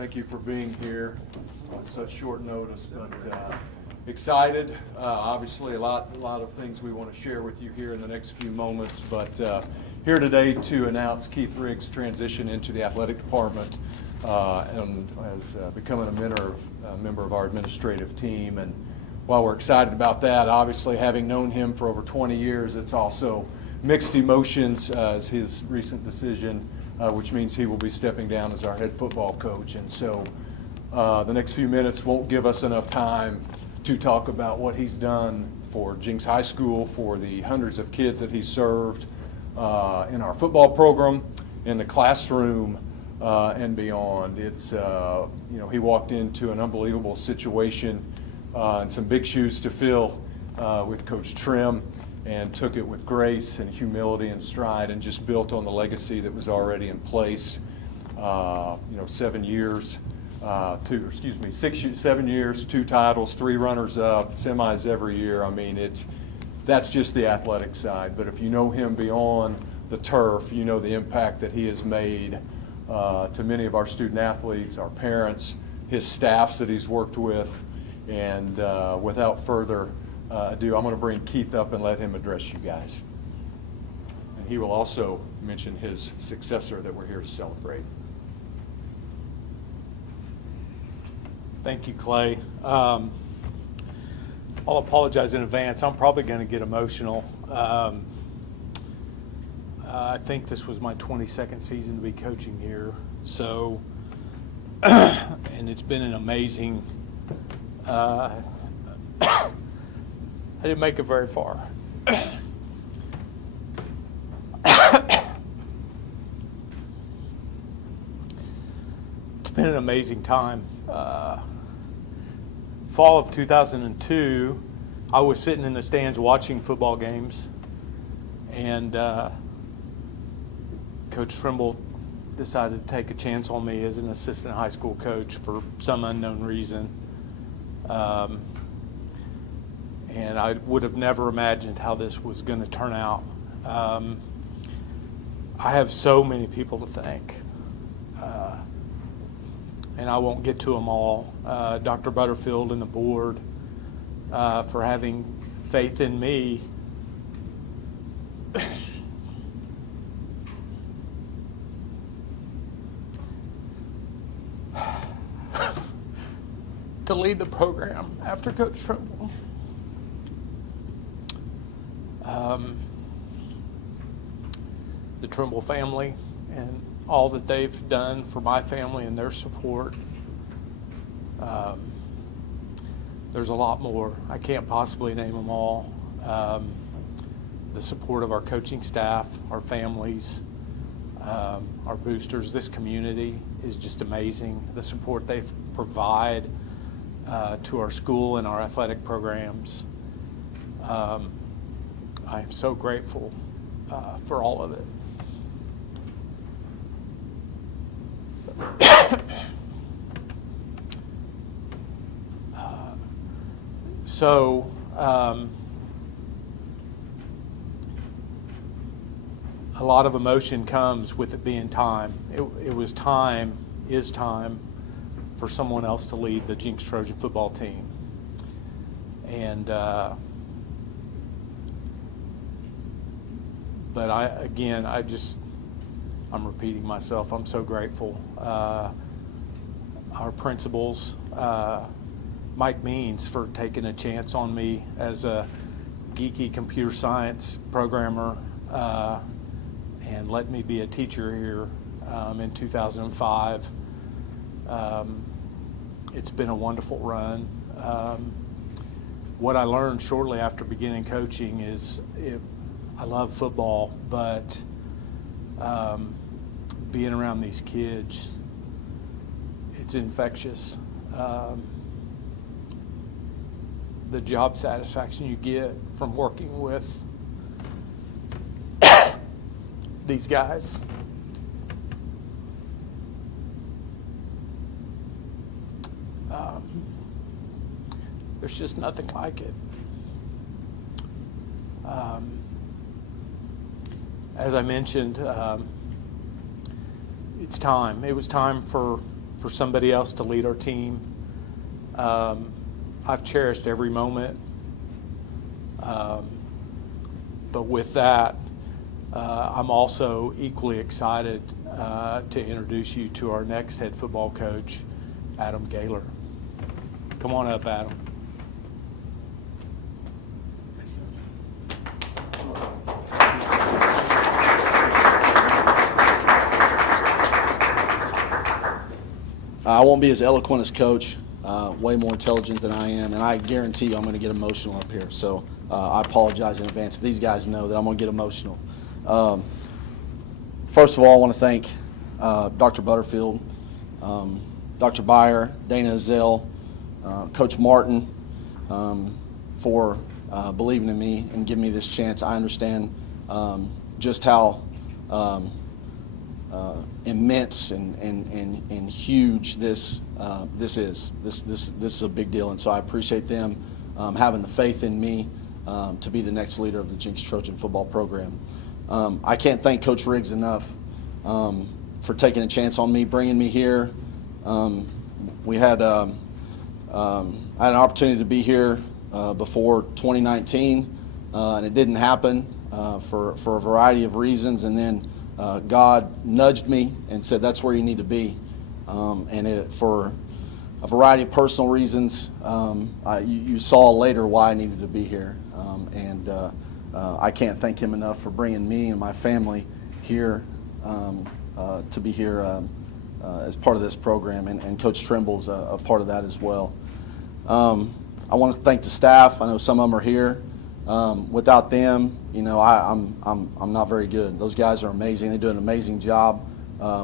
Thank you for being here on such short notice, but excited. Obviously, a lot of things we want to share with you here in the next few moments, but here today to announce Keith Riggs' transition into the athletic department and as becoming a member of our administrative team. And while we're excited about that, obviously having known him for over 20 years, it's also mixed emotions as his recent decision, which means he will be stepping down as our head football coach. And so the next few minutes won't give us enough time to talk about what he's done for Jenks High School, for the hundreds of kids that he's served in our football program, in the classroom, and beyond. It's, he walked into an unbelievable situation and some big shoes to fill with Coach Trim, and took it with grace and humility and stride, and just built on the legacy that was already in place. 7 years, 7 years, 2 titles, 3 runners-up, semis every year. I mean, that's just the athletic side. But if you know him beyond the turf, you know the impact that he has made to many of our student athletes, our parents, his staffs that he's worked with. And without further ado, I'm going to bring Keith up and let him address you guys. And he will also mention his successor that we're here to celebrate. Thank you, Clay. I'll apologize in advance. I'm probably going to get emotional. I think this was my 22nd season to be coaching here. So, and it's been an amazing, I didn't make it very far. It's been an amazing time. Fall of 2002, I was sitting in the stands watching football games, and Coach Trimble decided to take a chance on me as an assistant high school coach for some unknown reason. And I would have never imagined how this was going to turn out. I have so many people to thank, and I won't get to them all. Dr. Butterfield and the board for having faith in me. To lead the program after Coach Trimble. The Trimble family and all that they've done for my family and their support. There's a lot more. I can't possibly name them all. The support of our coaching staff, our families, our boosters, this community is just amazing. The support they provide to our school and our athletic programs. I am so grateful for all of it. A lot of emotion comes with it being time. It was time, is time for someone else to lead the Jenks Trojan football team. And but I'm repeating myself. I'm so grateful. Our principals, Mike Means, for taking a chance on me as a geeky computer science programmer and let me be a teacher here in 2005. It's been a wonderful run. What I learned shortly after beginning coaching is I love football, but being around these kids, it's infectious. The job satisfaction you get from working with these guys. There's just nothing like it. As I mentioned, it's time. It was time for for somebody else to lead our team. I've cherished every moment. But with that, I'm also equally excited to introduce you to our next head football coach, Adam Gaylor. Come on up, Adam. I won't be as eloquent as Coach, way more intelligent than I am, and I guarantee you I'm going to get emotional up here. So I apologize in advance. These guys know that I'm going to get emotional. First of all, I want to thank Dr. Butterfield, Dr. Byer, Dana Azell, Coach Martin for believing in me and giving me this chance. I understand just how immense and huge this is. This is a big deal, and so I appreciate them having the faith in me to be the next leader of the Jenks Trojan football program. I can't thank Coach Riggs enough for taking a chance on me, bringing me here. I had an opportunity to be here before 2019, and it didn't happen for a variety of reasons, and then God nudged me and said, that's where you need to be. For a variety of personal reasons, you saw later why I needed to be here. I can't thank him enough for bringing me and my family here to be here as part of this program, and Coach Trimble's a part of that as well. I want to thank the staff. I know some of them are here. Without them, you know, I'm not very good. Those guys are amazing. They do an amazing job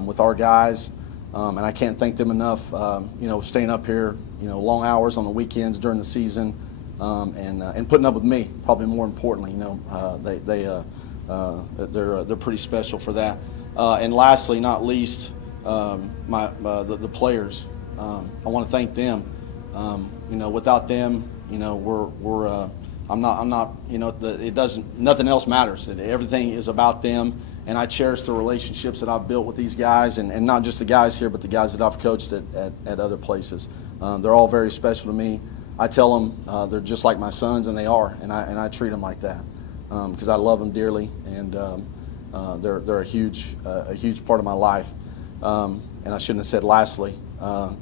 with our guys, and I can't thank them enough. You know, staying up here, you know, long hours on the weekends during the season, and putting up with me. Probably more importantly, you know, they're pretty special for that. And lastly, not least, the players. I want to thank them. You know, without them, you know, I'm not, you know, nothing else matters. Everything is about them, and I cherish the relationships that I've built with these guys, and not just the guys here, but the guys that I've coached at other places. They're all very special to me. I tell them they're just like my sons, and they are, and I treat them like that because I love them dearly, and they're a huge part of my life. And I shouldn't have said lastly.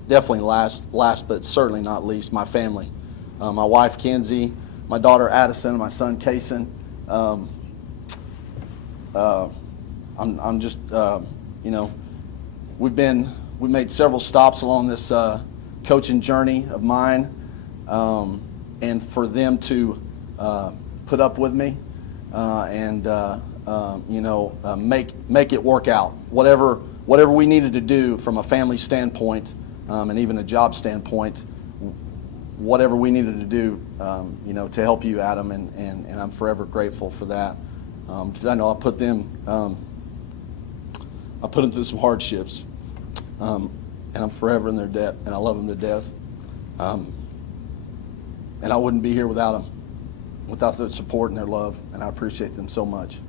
Definitely last, but certainly not least, my family. My wife, Kenzie, my daughter, Addison, and my son, Kason. I'm just, you know, we've made several stops along this coaching journey of mine, and for them to put up with me and you know, make it work out. Whatever we needed to do from a family standpoint and even a job standpoint, whatever we needed to do, you know, to help you, Adam, and I'm forever grateful for that, because I know I put them through some hardships, and I'm forever in their debt, and I love them to death, and I wouldn't be here without them, without their support and their love, and I appreciate them so much.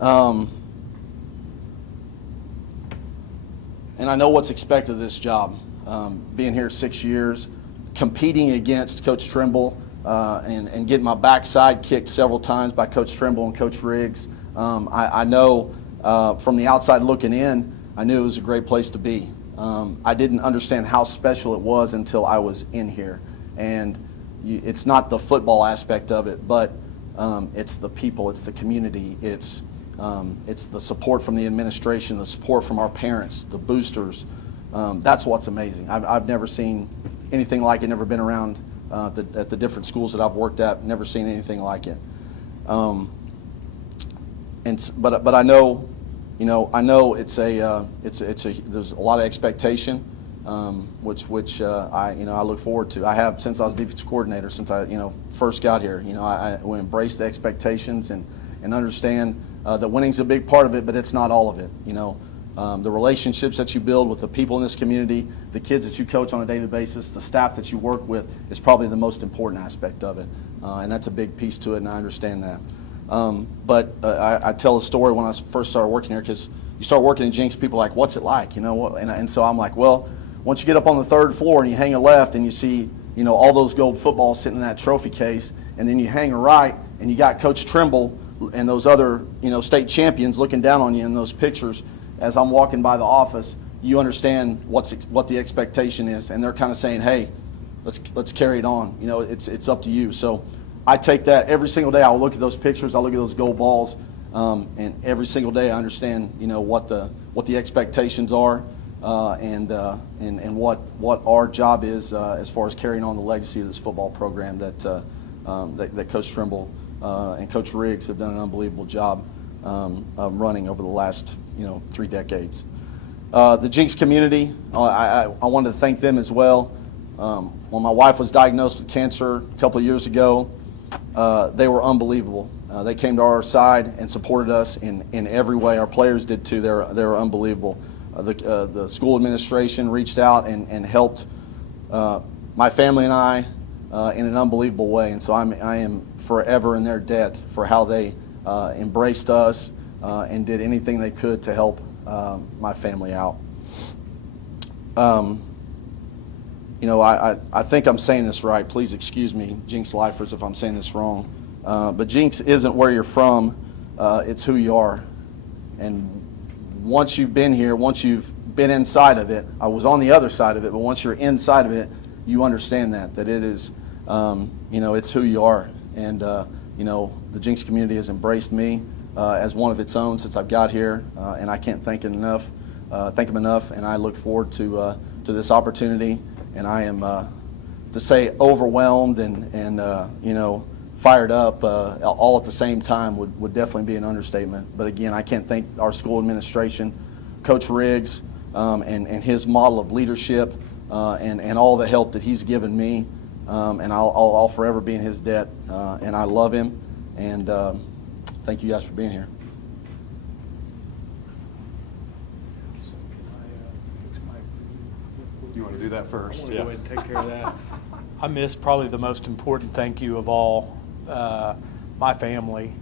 And I know what's expected of this job. Being here 6 years, competing against Coach Trimble, and getting my backside kicked several times by Coach Trimble and Coach Riggs. I know from the outside looking in, I knew it was a great place to be. I didn't understand how special it was until I was in here. And it's not the football aspect of it, but it's the people, it's the community, it's the support from the administration, the support from our parents, the boosters. That's what's amazing. I've never seen anything like it, never been around at the different schools that I've worked at, never seen anything like it. But I know, you know, there's a lot of expectation, which I look forward to. I have since I was defensive coordinator, since I first got here. I embrace the expectations and understand that winning's a big part of it, but it's not all of it. The relationships that you build with the people in this community, the kids that you coach on a daily basis, the staff that you work with is probably the most important aspect of it, and that's a big piece to it, and I understand that. But I tell a story when I first started working here, because you start working in Jenks, people are like, what's it like? You know, and so I'm like, well, once you get up on the 3rd floor and you hang a left and you see, you know, all those gold footballs sitting in that trophy case, and then you hang a right and you got Coach Trimble and those other, you know, state champions looking down on you in those pictures as I'm walking by the office, you understand what the expectation is, and they're kind of saying, hey, let's carry it on. You know, it's up to you. So I take that every single day. I'll look at those pictures, I'll look at those gold balls, and every single day I understand, you know, what the expectations are, and what our job is as far as carrying on the legacy of this football program that Coach Trimble and Coach Riggs have done an unbelievable job running over the last, you know, 3 decades. The Jenks community, I wanted to thank them as well. When my wife was diagnosed with cancer a couple of years ago, they were unbelievable. They came to our side and supported us in every way. Our players did too. They were unbelievable. The school administration reached out and helped my family and I in an unbelievable way. And so I am forever in their debt for how they embraced us and did anything they could to help my family out. You know, I think I'm saying this right. Please excuse me, Jenks lifers, if I'm saying this wrong. But Jenks isn't where you're from. It's who you are. And once you've been here, once you've been inside of it, I was on the other side of it, but once you're inside of it, you understand that it is, you know, it's who you are. And, you know, the Jenks community has embraced me as one of its own since I've got here, and I can't thank them enough, and I look forward to this opportunity. And I am, to say overwhelmed and you know, fired up all at the same time would definitely be an understatement. But again, I can't thank our school administration, Coach Riggs, and his model of leadership, and all the help that he's given me. And I'll forever be in his debt. And I love him. And thank you guys for being here. You want to do that first? Go ahead and take care of that. I miss probably the most important thank you of all, my family,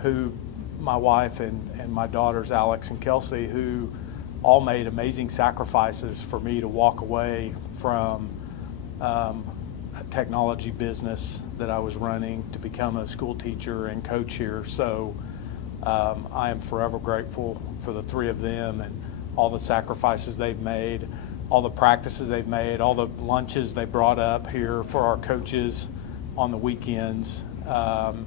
who my wife and my daughters Alex and Kelsey, who all made amazing sacrifices for me to walk away from a technology business that I was running to become a school teacher and coach here. So I am forever grateful for the 3 of them and all the sacrifices they've made, all the practices they've made, all the lunches they brought up here for our coaches on the weekends. So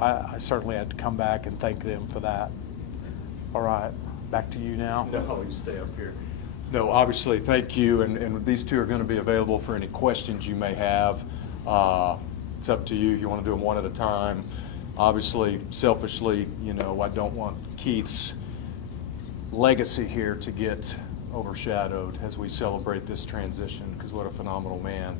I certainly had to come back and thank them for that. All right, back to you now. No, you stay up here. No, obviously, thank you, and these 2 are going to be available for any questions you may have. It's up to you if you want to do them one at a time. Obviously, selfishly, you know, I don't want Keith's legacy here to get overshadowed as we celebrate this transition, because what a phenomenal man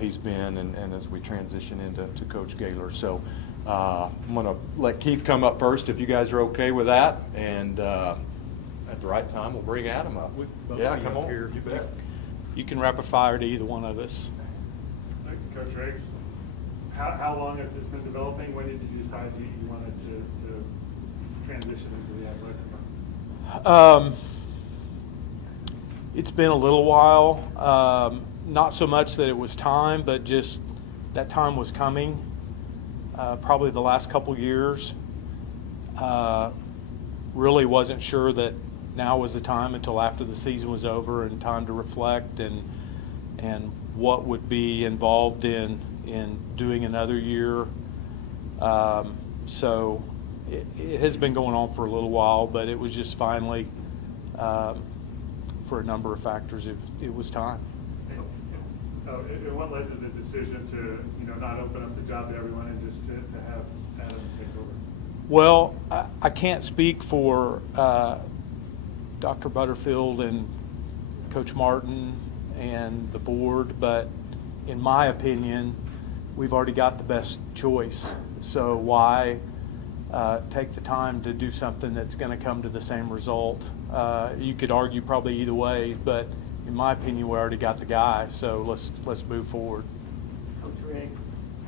he's been, and as we transition into Coach Gaylor. So I'm going to let Keith come up first if you guys are okay with that, and at the right time we'll bring Adam up. Yeah, come on. Here. You bet. You can rapid fire to either one of us. Coach Riggs, how long has this been developing? When did you decide you wanted to transition into the athletic department? It's been a little while. Not so much that it was time, but just that time was coming. Probably the last couple years. Really wasn't sure that now was the time until after the season was over and time to reflect and what would be involved in doing another year. So it has been going on for a little while, but it was just finally, for a number of factors, it was time. What led to the decision to not open up the job to everyone and just to have Adam take over? Well, I can't speak for Dr. Butterfield and Coach Martin and the board, but in my opinion, we've already got the best choice. So why take the time to do something that's going to come to the same result? You could argue probably either way, but in my opinion, we already got the guy. So let's move forward. Coach Riggs,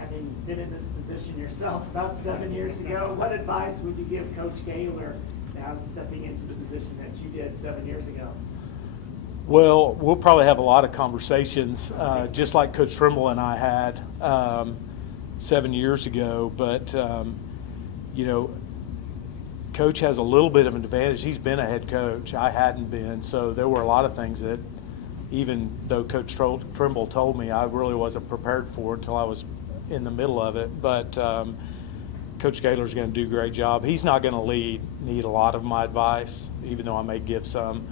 having been in this position yourself about 7 years ago, what advice would you give Coach Gaylor now stepping into the position that you did 7 years ago? Well, we'll probably have a lot of conversations, just like Coach Trimble and I had 7 years ago. But, you know, Coach has a little bit of an advantage. He's been a head coach. I hadn't been. So there were a lot of things that, even though Coach Trimble told me, I really wasn't prepared for until I was in the middle of it. But Coach Gaylor's going to do a great job. He's not going to need a lot of my advice, even though I may give some.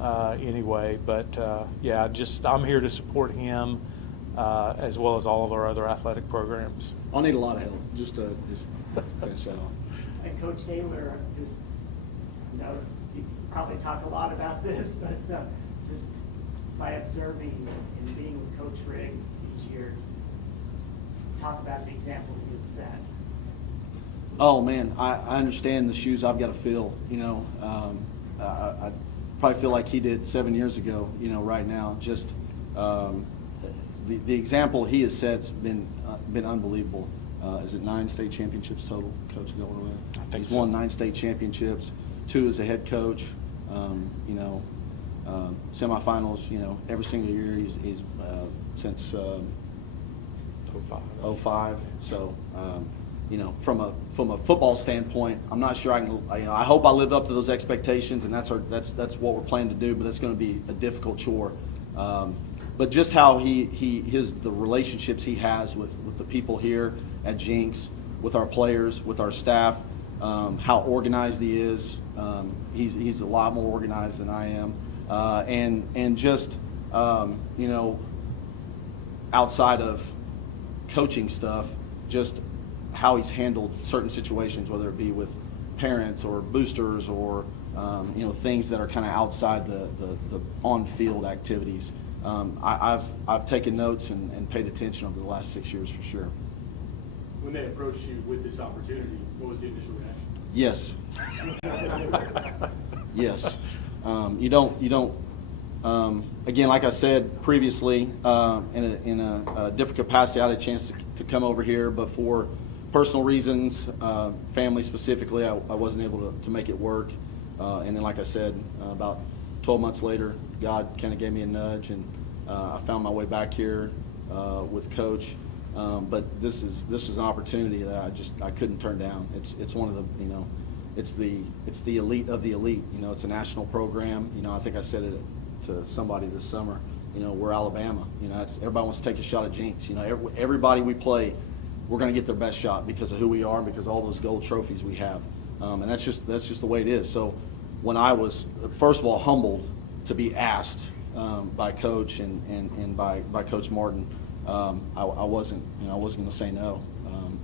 Anyway, but yeah, I'm here to support him as well as all of our other athletic programs. I'll need a lot of help just to finish that off. And Coach Gaylor, just, you know, you probably talk a lot about this, but just by observing and being with Coach Riggs these years, talk about the example he has set. Oh man, I understand the shoes I've got to fill. You know, I probably feel like he did 7 years ago. You know, right now, just the example he has set's been unbelievable. Is it 9 state championships total, Coach Gaylor? I think He's so. won 9 state championships, 2 as a head coach. You know, semifinals. You know, every single year he's since 05. So. You know, from a football standpoint, I'm not sure I can. You know, I hope I live up to those expectations, and that's what we're planning to do. But it's going to be a difficult chore. But just how the relationships he has with the people here at Jenks, with our players, with our staff, how organized he is. He's a lot more organized than I am, and just you know, outside of coaching stuff, just how he's handled certain situations, whether it be with parents or boosters or you know, things that are kind of outside the on-field activities. I've taken notes and paid attention over the last 6 years for sure. When they approached you with this opportunity, what was the initial reaction? Yes. Yes. You don't. Again, like I said previously, in a different capacity, I had a chance to come over here, but for personal reasons, family specifically, I wasn't able to make it work. And then, like I said, about 12 months later, God kind of gave me a nudge, and I found my way back here with Coach. But this is an opportunity that I couldn't turn down. It's one of the, you know, it's the elite of the elite. You know, it's a national program. You know, I think I said it to somebody this summer. You know, we're Alabama. You know, everybody wants to take a shot at Jenks. You know, everybody we play, we're going to get their best shot because of who we are and because of all those gold trophies we have. And that's just the way it is. So when I was, first of all, humbled to be asked by Coach and by Coach Martin, I wasn't going to say no.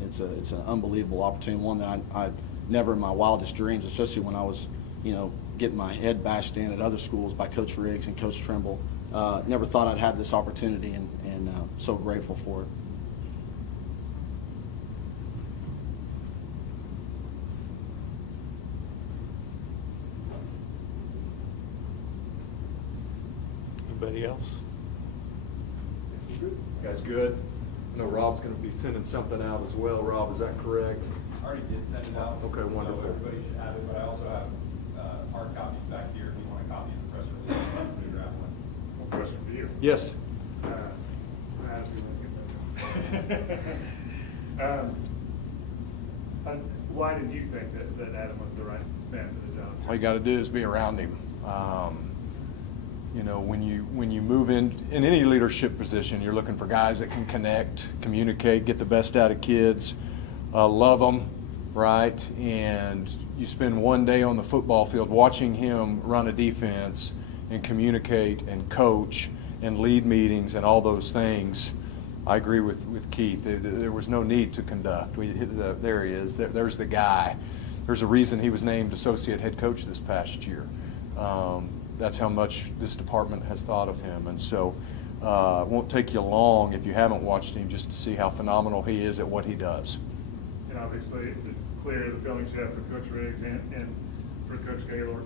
It's an unbelievable opportunity, one that I never in my wildest dreams, especially when I was, you know, getting my head bashed in at other schools by Coach Riggs and Coach Trimble. Never thought I'd have this opportunity, and so grateful for it. Anybody else? You guys good? I know Rob's going to be sending something out as well. Rob, is that correct? I already did send it out. Okay, wonderful. So everybody should have it, but I also have hard copies back here if you want a copy of the press release. New draft one. One question for you. Yes. Why did you think that Adam was the right man for the job? All you got to do is be around him. You know, when you move in any leadership position, you're looking for guys that can connect, communicate, get the best out of kids, love them, right? And you spend one day on the football field watching him run a defense and communicate and coach and lead meetings and all those things. I agree with Keith. There was no need to conduct. There he is. There's the guy. There's a reason he was named associate head coach this past year. That's how much this department has thought of him. And so it won't take you long if you haven't watched him just to see how phenomenal he is at what he does. And obviously, it's clear the feelings you have for Coach Riggs and for Coach Gaylor.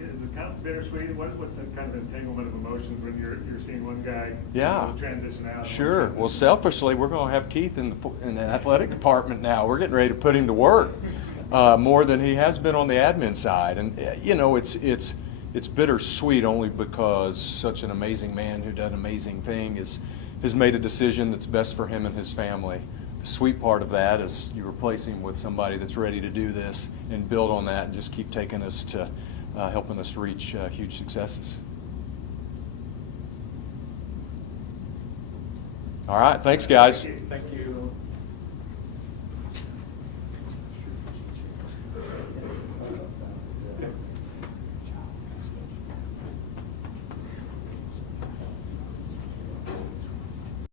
Is it kind of bittersweet? What's the kind of entanglement of emotions when you're seeing one guy Yeah. transition out? Sure. Well, selfishly, we're going to have Keith in the athletic department now. We're getting ready to put him to work more than he has been on the admin side. And, you know, it's bittersweet only because such an amazing man who done an amazing thing has made a decision that's best for him and his family. The sweet part of that is you replace him with somebody that's ready to do this and build on that and just keep taking us to helping us reach huge successes. All right. Thanks, guys. Thank you.